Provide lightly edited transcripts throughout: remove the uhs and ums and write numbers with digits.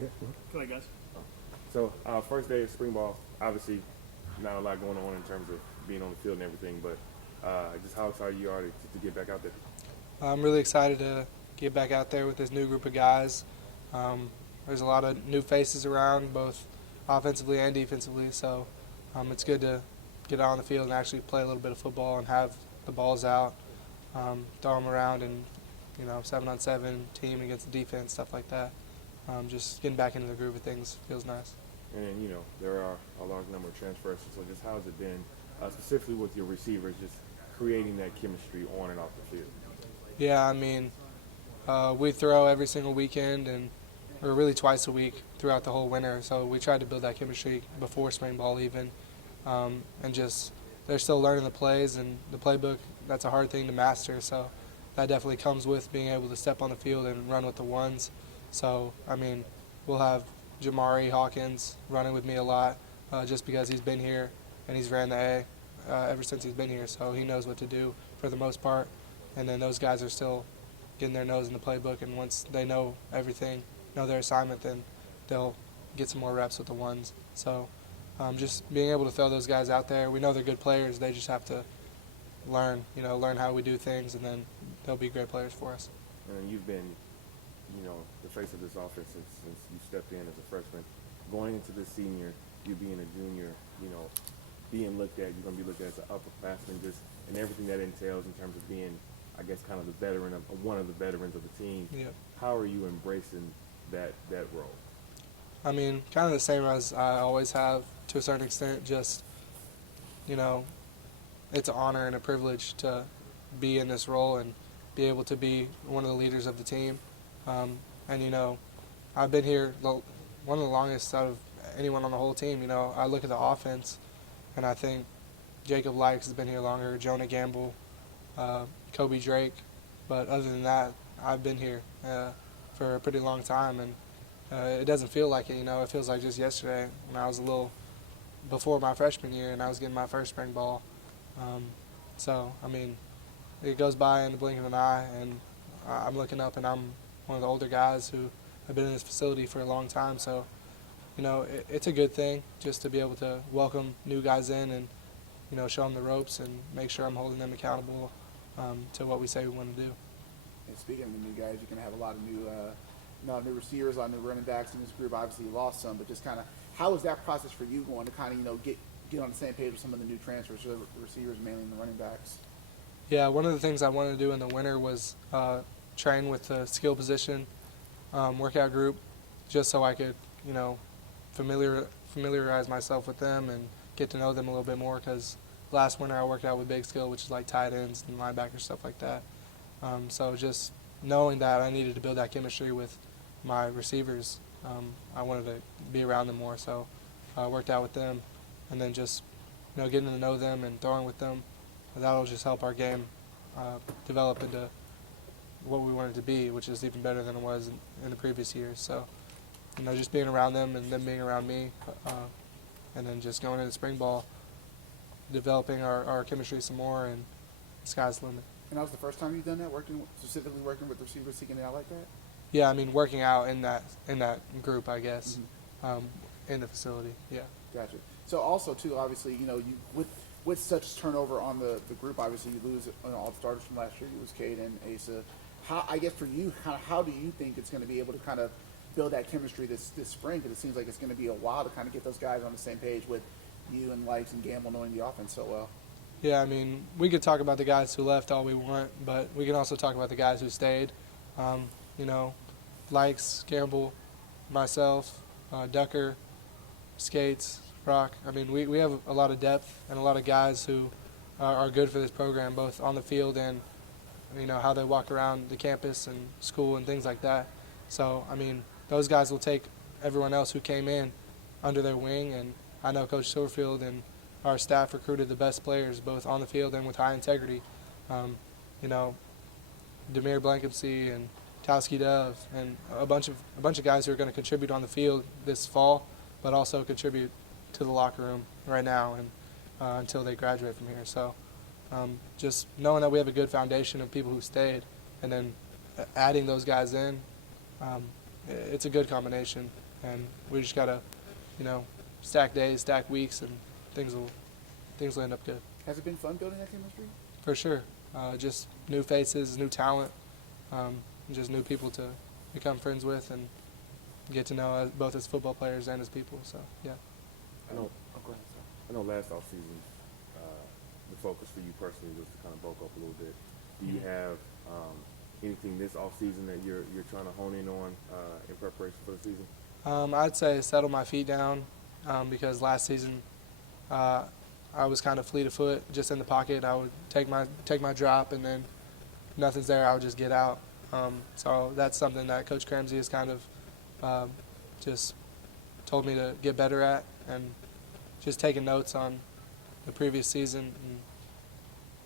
Yeah. Go ahead, guys. So, first day of spring ball, obviously not a lot going on in terms of being on the field and everything, but just how excited you are to get back out there. I'm really excited to get back out there with this new group of guys. There's a lot of new faces around, both offensively and defensively, so it's good to get out on the field and actually play a little bit of football and have the balls out, throw them around, and 7-on-7 team against the defense, stuff like that. Just getting back into the groove of things feels nice. And, there are a large number of transfers, so just how has it been, specifically with your receivers, just creating that chemistry on and off the field? Yeah, I mean, we throw every single weekend or really twice a week throughout the whole winter. So we tried to build that chemistry before spring ball even, and just they're still learning the plays and the playbook. That's a hard thing to master. So that definitely comes with being able to step on the field and run with the ones. So I mean, we'll have Jamari Hawkins running with me a lot, just because he's been here and he's ran the A ever since he's been here. So he knows what to do for the most part. And then those guys are still getting their nose in the playbook, and once they know everything, know their assignment, then they'll get some more reps with the ones. So just being able to throw those guys out there, we know they're good players. They just have to learn how we do things, and then they'll be great players for us. And you've been, the face of this offense since you stepped in as a freshman. Going into this senior, you being a junior, being looked at, you're going to be looked at as an upperclassman, just and everything that entails in terms of being, I guess, kind of the veteran of one of the veterans of the team. Yeah. How are you embracing that role? I mean, kind of the same as I always have to a certain extent. Just, it's an honor and a privilege to be in this role and be able to be one of the leaders of the team. I've been here one of the longest out of anyone on the whole team. I look at the offense, and I think Jacob Likes has been here longer, Jonah Gamble, Kobe Drake. But other than that, I've been here for a pretty long time, and it doesn't feel like it. It feels like just yesterday when I was a little before my freshman year and I was getting my first spring ball. It goes by in the blink of an eye, and I'm looking up, and I'm one of the older guys who have been in this facility for a long time. So, it's a good thing just to be able to welcome new guys in and, show them the ropes and make sure I'm holding them accountable to what we say we want to do. And speaking of the new guys, you're going to have a lot of new receivers, a lot of new running backs in this group. Obviously, you lost some, but just kind of how is that process for you going to kind of get on the same page with some of the new transfers, the receivers mainly and the running backs? Yeah, one of the things I wanted to do in the winter was train with the skill position workout group, just so I could familiarize myself with them and get to know them a little bit more, because last winter I worked out with big skill, which is like tight ends and linebackers, stuff like that. So just knowing that I needed to build that chemistry with my receivers, I wanted to be around them more. So I worked out with them, and then just getting to know them and throwing with them. That'll just help our game develop into what we want it to be, which is even better than it was in the previous years. So just being around them and them being around me, and then just going into spring ball, developing our chemistry some more, and the sky's the limit. And that was the first time you've done that, specifically working with receivers, seeking it out like that? Yeah, I mean, working out in that group, I guess, in the facility. Yeah. Gotcha. So also too, obviously, you with such turnover on the group, obviously you lose all the starters from last year. You lose Cade and Asa. I guess for you, how do you think it's going to be able to kind of build that chemistry this spring? Because it seems like it's going to be a while to kind of get those guys on the same page with you and Likes and Gamble knowing the offense so well. Yeah, I mean, we could talk about the guys who left all we want, but we can also talk about the guys who stayed. Likes, Gamble, myself, Ducker, Skates, Rock. I mean, we have a lot of depth and a lot of guys who are good for this program, both on the field and, how they walk around the campus and school and things like that. So, I mean, those guys will take everyone else who came in under their wing, and I know Coach Silverfield and our staff recruited the best players, both on the field and with high integrity. Demir Blankensee and Towski Dove, and a bunch of guys who are going to contribute on the field this fall, but also contribute to the locker room right now and until they graduate from here. So just knowing that we have a good foundation of people who stayed, and then adding those guys in, it's a good combination, and we just gotta, stack days, stack weeks, and things will end up good. Has it been fun building that chemistry? For sure. Just new faces, new talent, just new people to become friends with and get to know both as football players and as people. So, yeah. I know. Oh, go ahead, sir. I know. Last offseason, the focus for you personally was to kind of bulk up a little bit. Do you have anything this offseason that you're trying to hone in on in preparation for the season? I'd say settle my feet down because last season I was kind of fleet of foot, just in the pocket. I would take my drop, and then nothing's there, I would just get out. So that's something that Coach Cramsey has kind of just told me to get better at, and just taking notes on the previous season and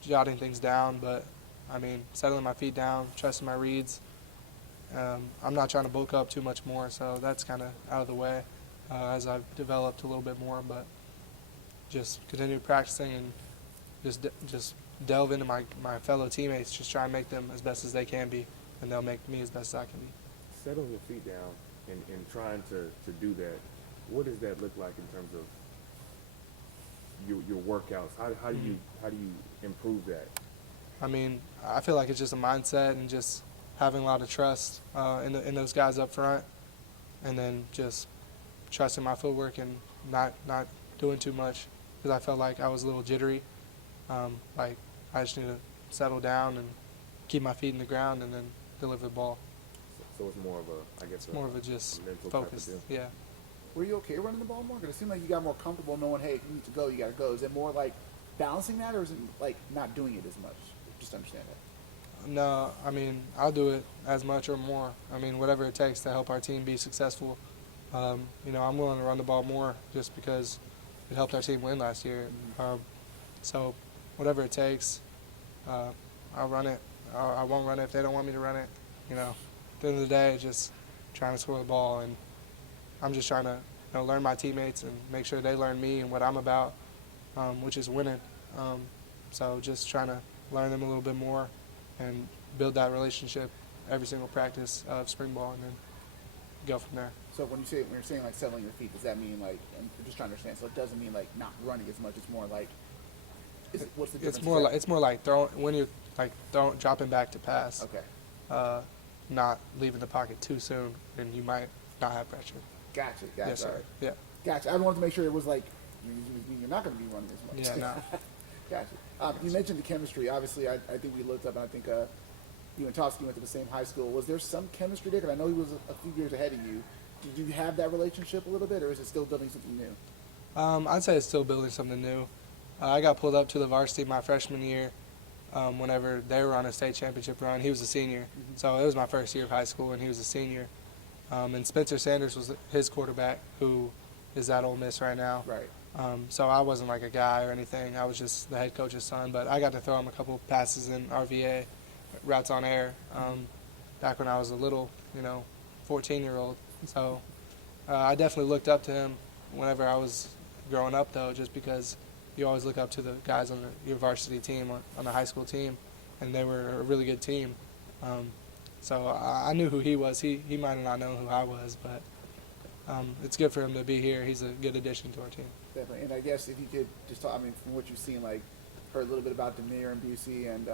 jotting things down. But, I mean, settling my feet down, trusting my reads. I'm not trying to bulk up too much more, so that's kind of out of the way as I've developed a little bit more. But just continue practicing and just delve into my fellow teammates, just try and make them as best as they can be, and they'll make me as best as I can be. Settling your feet down and trying to do that, what does that look like in terms of your workouts? How do you improve that? I mean, I feel like it's just a mindset and just having a lot of trust in those guys up front, and then just trusting my footwork and not doing too much, because I felt like I was a little jittery. Like I just need to settle down and keep my feet in the ground and then deliver the ball. So it's more of a, I guess, More of a just mental focus. type of deal. Yeah. Were you okay running the ball more? Because it seemed like you got more comfortable knowing, hey, if you need to go, you got to go. Is it more like balancing that, or is it like not doing it as much? Just understand that. No, I mean, I'll do it as much or more. I mean, whatever it takes to help our team be successful. I'm willing to run the ball more just because it helped our team win last year. So whatever it takes, I'll run it. I won't run it if they don't want me to run it. At the end of the day, just trying to score the ball, and I'm just trying to learn my teammates and make sure they learn me and what I'm about, which is winning. So just trying to learn them a little bit more and build that relationship every single practice of spring ball, and then go from there. So when you're saying like settling your feet, does that mean like? I'm just trying to understand. So it doesn't mean like not running as much. It's more like. What's the difference? It's more like dropping back to pass. Okay. Not leaving the pocket too soon, and you might not have pressure. Gotcha. Yes, sir. All right. Yeah. Gotcha. I wanted to make sure it was like you're not going to be running as much. Yeah. No. Gotcha. You mentioned the chemistry. Obviously, I think we looked up, and I think you and Toski went to the same high school. Was there some chemistry there? Because I know he was a few years ahead of you. Did you have that relationship a little bit, or is it still building something new? I'd say it's still building something new. I got pulled up to the varsity my freshman year whenever they were on a state championship run. He was a senior. Mm-hmm. So it was my first year of high school, and he was a senior. And Spencer Sanders was his quarterback, who is at Ole Miss right now. Right. So I wasn't like a guy or anything. I was just the head coach's son. But I got to throw him a couple passes in RVA, routes on air, back when I was a little, 14-year-old. So I definitely looked up to him whenever I was growing up, though, just because you always look up to the guys on your varsity team, on the high school team, and they were a really good team. So I knew who he was. He might have not known who I was, but it's good for him to be here. He's a good addition to our team. Definitely. And I guess if you could just talk, from what you've seen, like, heard a little bit about Demir and Busey and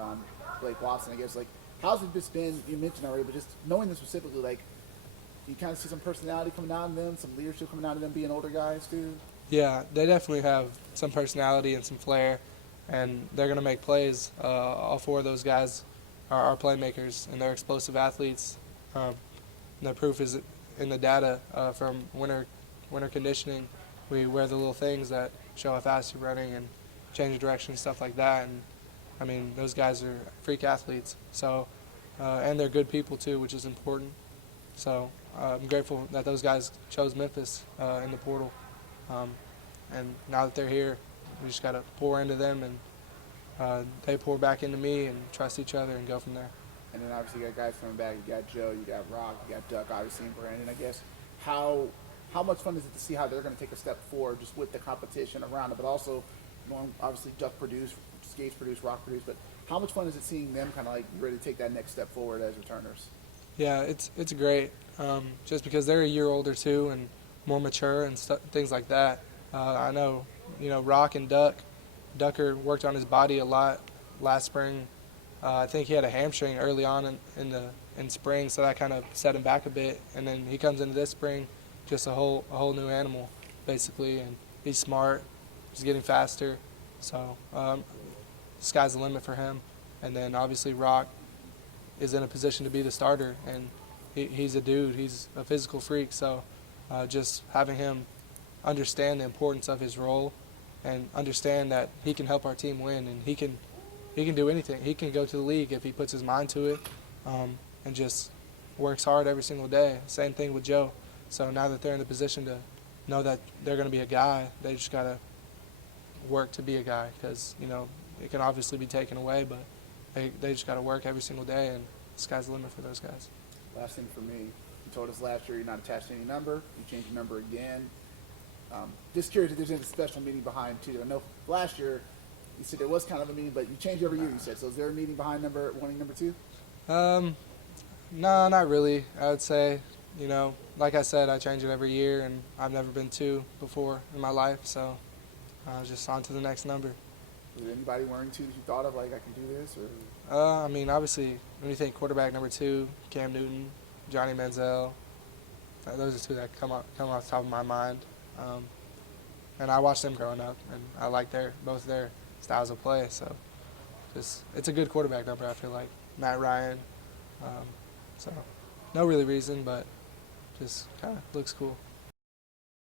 Blake Watson, I guess, like, how's it just been, you mentioned already, but just knowing them specifically, like, you kind of see some personality coming out of them, some leadership coming out of them being older guys, too? Yeah, they definitely have some personality and some flair, and they're going to make plays. All four of those guys are playmakers, and they're explosive athletes. And the proof is in the data from winter conditioning. We wear the little things that show how fast you're running and change of direction, stuff like that. And, those guys are freak athletes. So, and they're good people, too, which is important. So I'm grateful that those guys chose Memphis in the portal. And now that they're here, we just got to pour into them, and they pour back into me, and trust each other and go from there. And then obviously you got guys coming back. You got Joe, you got Rock, you got Duck, obviously, and Brandon. I guess how much fun is it to see how they're going to take a step forward just with the competition around it, but also, obviously Duck produced, Skates produced, Rock produced, but how much fun is it seeing them kind of like ready to take that next step forward as returners? Yeah, it's great. just because they're a year older too and more mature and things like that. I know, Rock and Ducker worked on his body a lot last spring. I think he had a hamstring early on in spring, so that kind of set him back a bit. And then he comes into this spring, just a whole new animal, basically. And he's smart, he's getting faster, so sky's the limit for him. And then obviously Rock is in a position to be the starter, and he's a dude, he's a physical freak. So just having him understand the importance of his role and understand that he can help our team win, and he can do anything. He can go to the league if he puts his mind to it, and just works hard every single day. Same thing with Joe. So now that they're in the position to know that they're going to be a guy, they just got to work to be a guy, because it can obviously be taken away, but they just got to work every single day, and the sky's the limit for those guys. Last thing for me, you told us last year you're not attached to any number. You changed your number again. Just curious if there's any special meaning behind too. I know last year you said there was kind of a meaning, but you change every year, you said. So is there a meaning behind wanting number 2? No, not really. I would say, like I said, I change it every year, and I've never been 2 before in my life, so just on to the next number. Was there anybody wearing 2 that you thought of, like, I can do this? Or Obviously, when you think quarterback number 2, Cam Newton, Johnny Manziel, those are 2 that come off the top of my mind. And I watched them growing up, and I like both their styles of play. So it's a good quarterback number, I feel like. Matt Ryan. So no really reason, but just kind of looks cool.